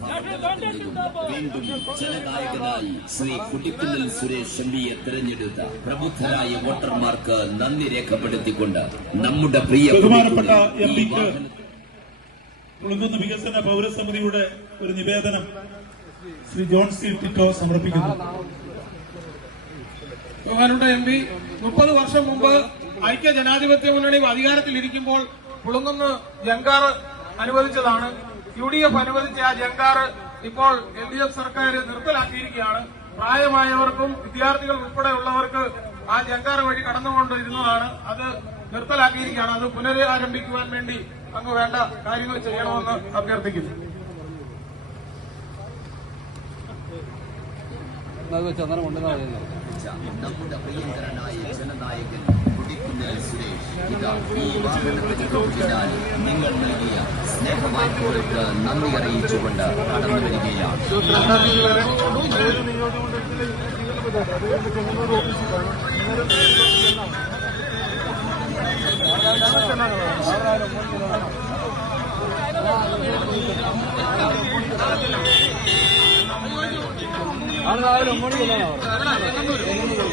വീണ്ടും ജനനായകനായി ശ്രീ കുട്ടിക്കുന്നിൽ സുരേഷ് എംപിയെ തെരഞ്ഞെടുത്ത പ്രബുദ്ധരായ വോട്ടർമാർക്ക് നന്ദി രേഖപ്പെടുത്തിക്കൊണ്ട് നമ്മുടെ പ്രിയ ബഹുമാനപ്പെട്ട എം പിക്ക് വാഹന- വികസന പൗരസമിതിയുടെ ഒരു നിവേദനം ശ്രീ ജോൺ സി ടിറ്റോ സമർപ്പിക്കുന്നു ബഹുമാനപ്പെട്ട എം പി മുപ്പത് വർഷം മുമ്പ് ഐക്യ ജനാധിപത്യ മുന്നണി അധികാരത്തിലിരിക്കുമ്പോൾ കുളങ്കുന്ന് ജങ്കാർ അനുവദിച്ചതാണ്. യു ഡി എഫ് അനുവദിച്ച ആ ജങ്കാർ ഇപ്പോൾ എൽ ഡി എഫ് സർക്കാർ നിർത്തലാക്കിയിരിക്കുകയാണ്. പ്രായമായവർക്കും വിദ്യാർത്ഥികൾ ഉൾപ്പെടെയുള്ളവർക്ക് ആ ജങ്കാർ വഴി കടന്നുകൊണ്ടിരുന്നതാണ്. അത് നിർത്തലാക്കിയിരിക്കുകയാണ്. അത് പുനരാരംഭിക്കുവാൻ വേണ്ടി അങ്ങ് വേണ്ട കാര്യങ്ങൾ ചെയ്യണമെന്ന് അഭ്യർത്ഥിക്കുന്നു. ചന്ദനം കൊണ്ടുവന്നാൽ പ്രിയങ്കരനായ ജനനായകൻ പിന്നാലെ നിങ്ങൾ നൽകിയ സ്നേഹവായ്പകൾക്ക് നന്ദി അറിയിച്ചുകൊണ്ട് കടന്നു വരികയാണ് ഒമ്പത് മണിക്കല്ലേ